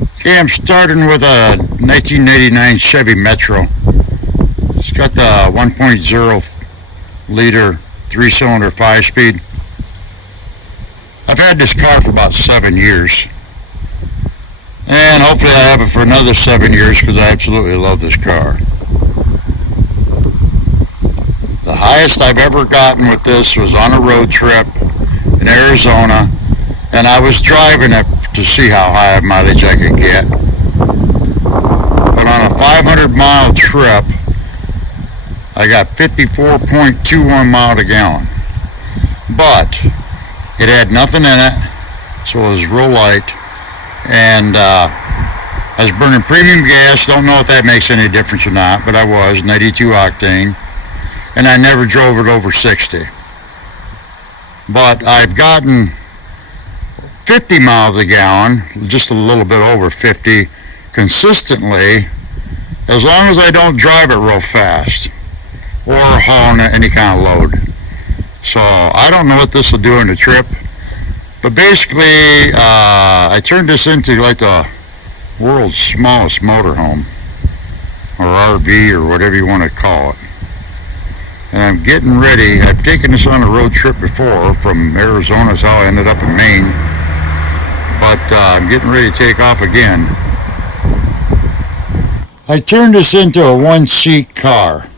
Okay, I'm starting with a 1989 Chevy Metro. It's got the 1.0 liter 3-cylinder 5-speed. I've had this car for about 7 years. And hopefully I have it for another 7 years because I absolutely love this car. The highest I've ever gotten with this was on a road trip in Arizona, and I was driving it to see how high of mileage I could get. But on a 500-mile trip, I got 54.21 miles a gallon. But it had nothing in it, so it was real light. And I was burning premium gas. Don't know if that makes any difference or not, but I was 92 octane, and I never drove it over 60. But I've gotten 50 miles a gallon, just a little bit over 50, consistently, as long as I don't drive it real fast or hauling any kind of load. So I don't know what this will do in the trip. But basically, I turned this into like the world's smallest motorhome, or RV, or whatever you want to call it. And I'm getting ready. I've taken this on a road trip before from Arizona, is how I ended up in Maine. But I'm getting ready to take off again. I turned this into a one-seat car.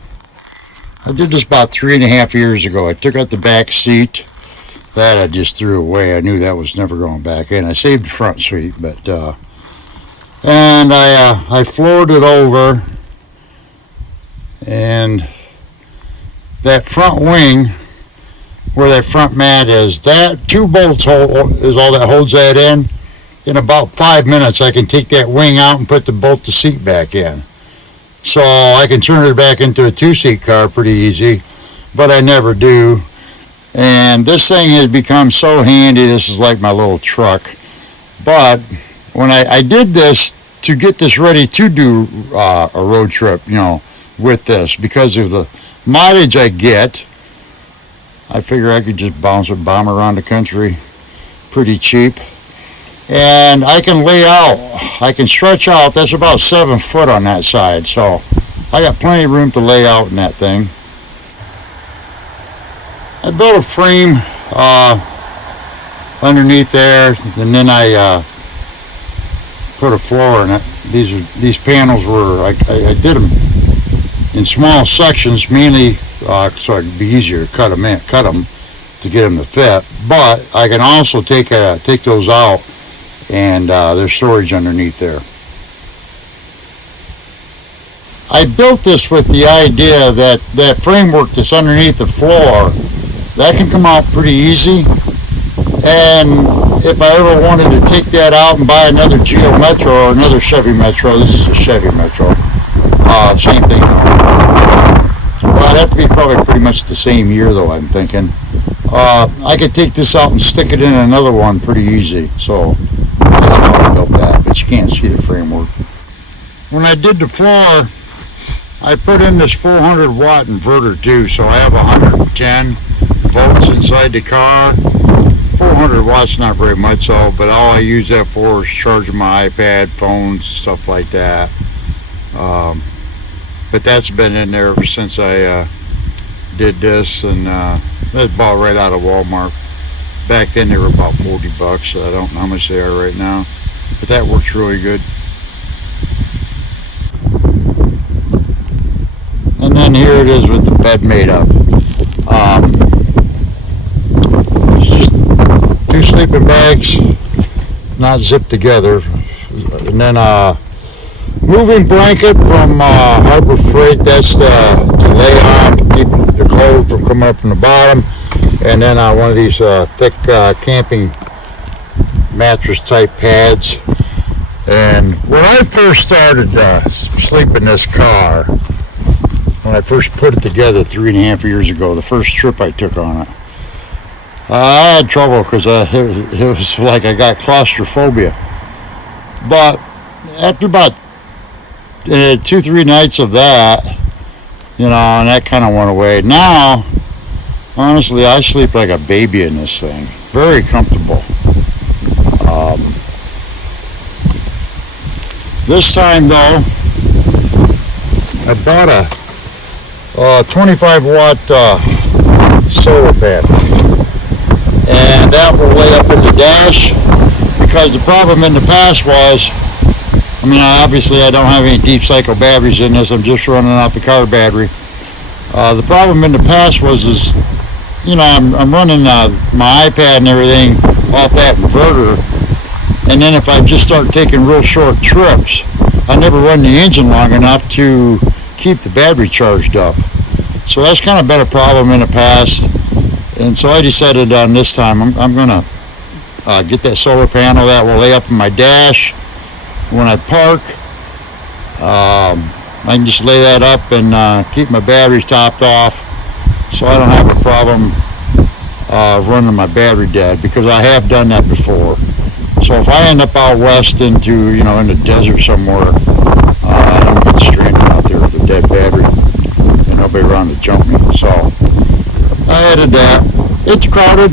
I did this about 3.5 years ago. I took out the back seat. That I just threw away. I knew that was never going back in. I saved the front seat, but and I floored it over, and that front wing, where that front mat is, that 2 bolts is all that holds that in. In about 5 minutes, I can take that wing out and put the seat back in. So I can turn it back into a 2-seat car pretty easy, but I never do. And this thing has become so handy. This is like my little truck. But when I did this to get this ready to do a road trip, with this, because of the mileage I get, I figure I could just bomb around the country pretty cheap. And I can lay out, I can stretch out. That's about 7 foot on that side. So I got plenty of room to lay out in that thing. I built a frame underneath there, and then I put a floor in it. These panels were, I did them in small sections, mainly so it'd be easier to cut them to get them to fit. But I can also take those out, and there's storage underneath there. I built this with the idea that that framework that's underneath the floor, that can come out pretty easy. And if I ever wanted to take that out and buy another Geo Metro or another Chevy Metro, this is a Chevy Metro, same thing. Well, it'd have to be probably pretty much the same year though, I'm thinking. I could take this out and stick it in another one pretty easy. So that's how I built that, but you can't see the framework. When I did the floor, I put in this 400 watt inverter too, so I have 110 volts inside the car. 400 watts, not very much so, but all I use that for is charging my iPad, phones, stuff like that. But that's been in there ever since I did this, and that's bought right out of Walmart. Back then they were about $40. I don't know how much they are right now, but that works really good. And then here it is with the bed made up. Just 2 sleeping bags, not zipped together, and then moving blanket from Harbor Freight. That's to lay on to keep the cold from coming up from the bottom, and then one of these thick camping mattress type pads. And when I first started sleeping in this car, when I first put it together 3.5 years ago, the first trip I took on it, I had trouble because it was like I got claustrophobia. But after about 2-3 nights of that, and that kind of went away. Now, honestly, I sleep like a baby in this thing. Very comfortable. This time though, I bought a 25 watt solar panel, and that will lay up in the dash, because the problem in the past was, I mean, obviously I don't have any deep cycle batteries in this, I'm just running out the car battery. The problem in the past was, you know, I'm running my iPad and everything off that inverter, and then if I just start taking real short trips, I never run the engine long enough to keep the battery charged up. So that's kind of been a problem in the past, and so I decided on this time I'm going to get that solar panel that will lay up in my dash. When I park, I can just lay that up and keep my batteries topped off, so I don't have a problem running my battery dead, because I have done that before. So if I end up out west into, you know, in the desert somewhere, I don't get stranded out there with a dead battery and nobody around to jump me. So I added that. It's crowded.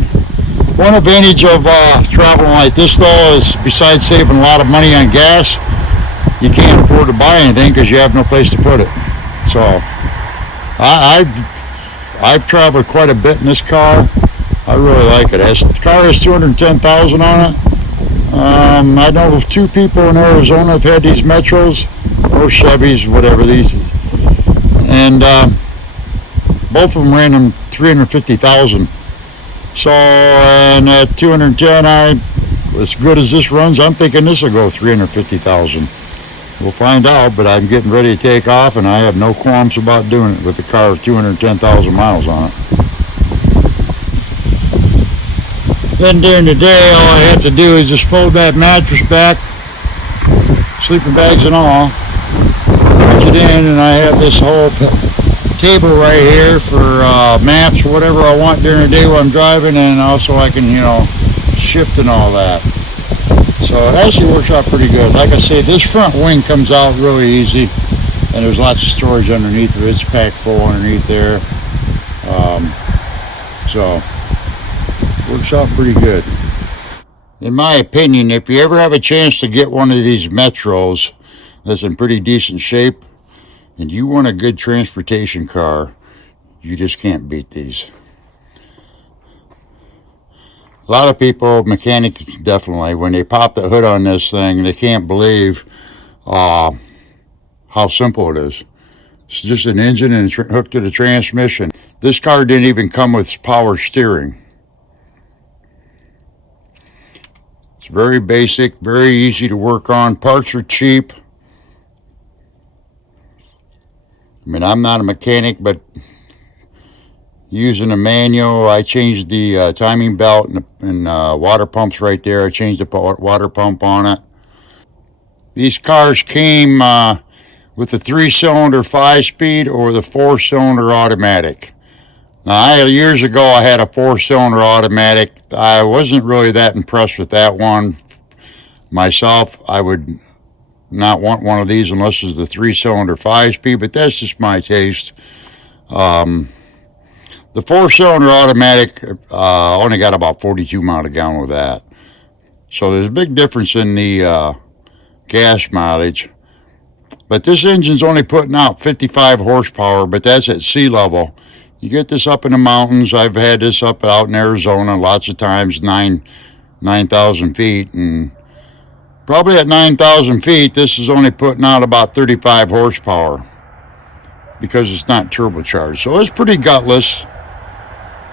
One advantage of traveling like this though is, besides saving a lot of money on gas, you can't afford to buy anything because you have no place to put it. So I've traveled quite a bit in this car. I really like it. The car has 210,000 on it. I know of 2 people in Arizona have had these Metros, or Chevys, whatever these, and both of them ran them 350,000. So, and at 210, as good as this runs, I'm thinking this will go 350,000. We'll find out, but I'm getting ready to take off, and I have no qualms about doing it with a car with 210,000 miles on it. Then during the day, all I have to do is just fold that mattress back, sleeping bags and all, punch it in, and I have this whole table right here for maps, whatever I want during the day while I'm driving, and also I can, you know, shift and all that. So it actually works out pretty good. Like I say, this front wing comes out really easy, and there's lots of storage underneath it. It's packed full underneath there. So works out pretty good. In my opinion, if you ever have a chance to get one of these Metros that's in pretty decent shape, and you want a good transportation car, you just can't beat these. A lot of people, mechanics definitely, when they pop the hood on this thing, they can't believe how simple it is. It's just an engine and hooked to the transmission. This car didn't even come with power steering. It's very basic, very easy to work on. Parts are cheap. I mean, I'm not a mechanic, but using a manual, I changed the timing belt and water pumps right there. I changed the water pump on it. These cars came with the 3-cylinder 5-speed or the 4-cylinder automatic. Now, years ago, I had a 4-cylinder automatic. I wasn't really that impressed with that one myself. I would not want one of these unless it's the 3-cylinder 5-speed, but that's just my taste. The 4-cylinder automatic only got about 42 miles a gallon with that. So there's a big difference in the gas mileage. But this engine's only putting out 55 horsepower, but that's at sea level. You get this up in the mountains. I've had this up out in Arizona lots of times, 9,000 feet. And probably at 9,000 feet, this is only putting out about 35 horsepower because it's not turbocharged. So it's pretty gutless.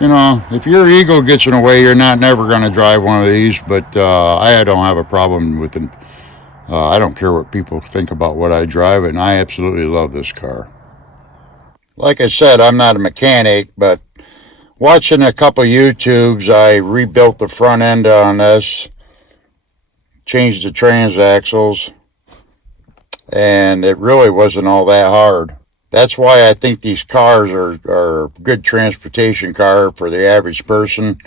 You know, if your ego gets in the way, you're not never going to drive one of these. But I don't have a problem with it. I don't care what people think about what I drive, and I absolutely love this car. Like I said, I'm not a mechanic, but watching a couple YouTubes, I rebuilt the front end on this, changed the transaxles, and it really wasn't all that hard. That's why I think these cars are a good transportation car for the average person,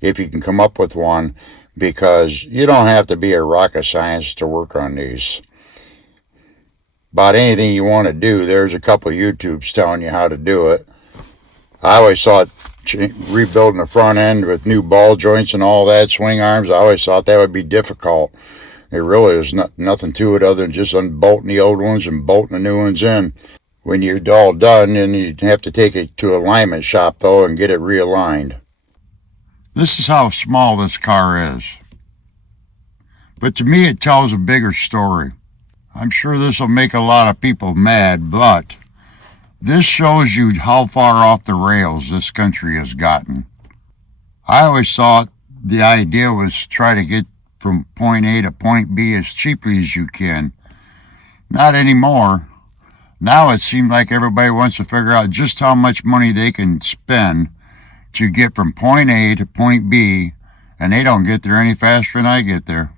if you can come up with one, because you don't have to be a rocket scientist to work on these. About anything you want to do, there's a couple of YouTubes telling you how to do it. I always thought rebuilding the front end with new ball joints and all that, swing arms, I always thought that would be difficult. It really is nothing to it other than just unbolting the old ones and bolting the new ones in. When you're all done, then you have to take it to a alignment shop, though, and get it realigned. This is how small this car is. But to me, it tells a bigger story. I'm sure this will make a lot of people mad, but this shows you how far off the rails this country has gotten. I always thought the idea was try to get from point A to point B as cheaply as you can. Not anymore. Now it seems like everybody wants to figure out just how much money they can spend to get from point A to point B, and they don't get there any faster than I get there.